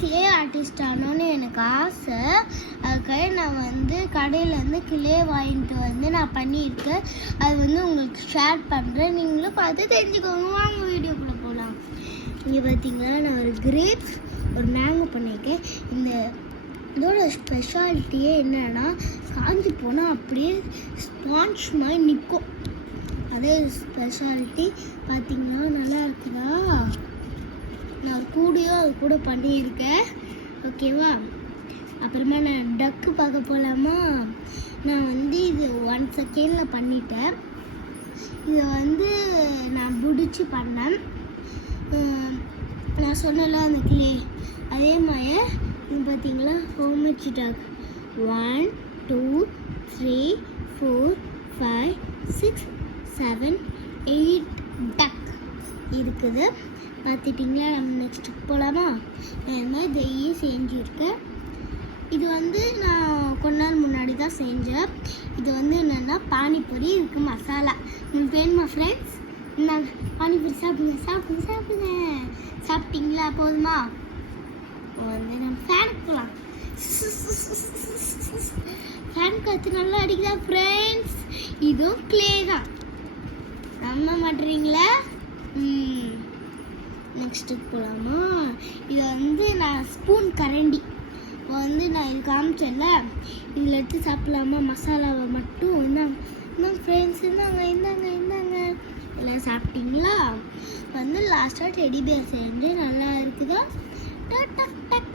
Clay artist ஆனோன்னு எனக்கு ஆசை. அதுக்காக நான் கடையிலேருந்து கிளே வாங்கிட்டு நான் பண்ணியிருக்கேன். அது உங்களுக்கு ஷேர் பண்ணுறேன். நீங்களும் பார்த்து தெரிஞ்சுக்கோங்க. வாங்க வீடியோக்குள்ளே போகலாம். இங்கே பார்த்தீங்கன்னா நான் ஒரு கிரேப்ஸ் ஒரு மேங்கோ பண்ணியிருக்கேன். இதோட ஸ்பெஷாலிட்டியே என்னன்னா காஞ்சி போனால் அப்படியே ஸ்பாஞ்ச் மாதிரி நிற்கும். அதே ஸ்பெஷாலிட்டி பார்த்தீங்கன்னா நல்லா இருக்குதா. நான் ஒரு கூடையோ அது கூட பண்ணியிருக்கேன். ஓகேவா? அப்புறமா நான் டக்கு பார்க்க போகலாமா? நான் இது 1 செகண்டில் பண்ணிட்டேன். இதை நான் பிடிச்சி பண்ணேன். நான் சொன்னல அந்த கிளே அதே மாதிரி இது பார்த்தீங்களா ஹோம்மேட் டக் 1 2 3 4 5 6 7 8 டக் இருக்குது. பார்த்துட்டிங்களா? நம்ம நெக்ஸ்ட்டுக்கு போகலாமா? நான் இந்த மாதிரி டெய்லி செஞ்சுருக்கேன். இது நான் கொஞ்ச நாள் முன்னாடி தான் செஞ்சேன். இது என்னென்னா பானிபூரி, இதுக்கு மசாலா. உங்களுக்கு வேணுமா ஃப்ரெண்ட்ஸ்? நான் பானிபூரி சாப்பிடுங்க சாப்பிடுங்க சாப்பிடுங்க. சாப்பிட்டீங்களா? போதுமா? நம்ம ஃபேனுக்கு போகலாம். ஃபேன் காற்று நல்லா அடிக்குதா ஃப்ரெண்ட்ஸ்? இதுவும் கிளே தான். நம்ப மாட்டீங்களா? நெக்ஸ்ட்டுக்கு போகலாமா? இது நான் ஸ்பூன் கரண்டி நான் இது காமிச்சேன்ல, இதில் எடுத்து சாப்பிடலாமா? மசாலாவை மட்டும் இந்தாங்க ஃப்ரெண்ட்ஸ், இந்தாங்க எல்லாம் சாப்பிட்டீங்களா? லாஸ்ட்டாக டெடி பேர் செஞ்சு நல்லா இருக்குதா? டக் டக் டக்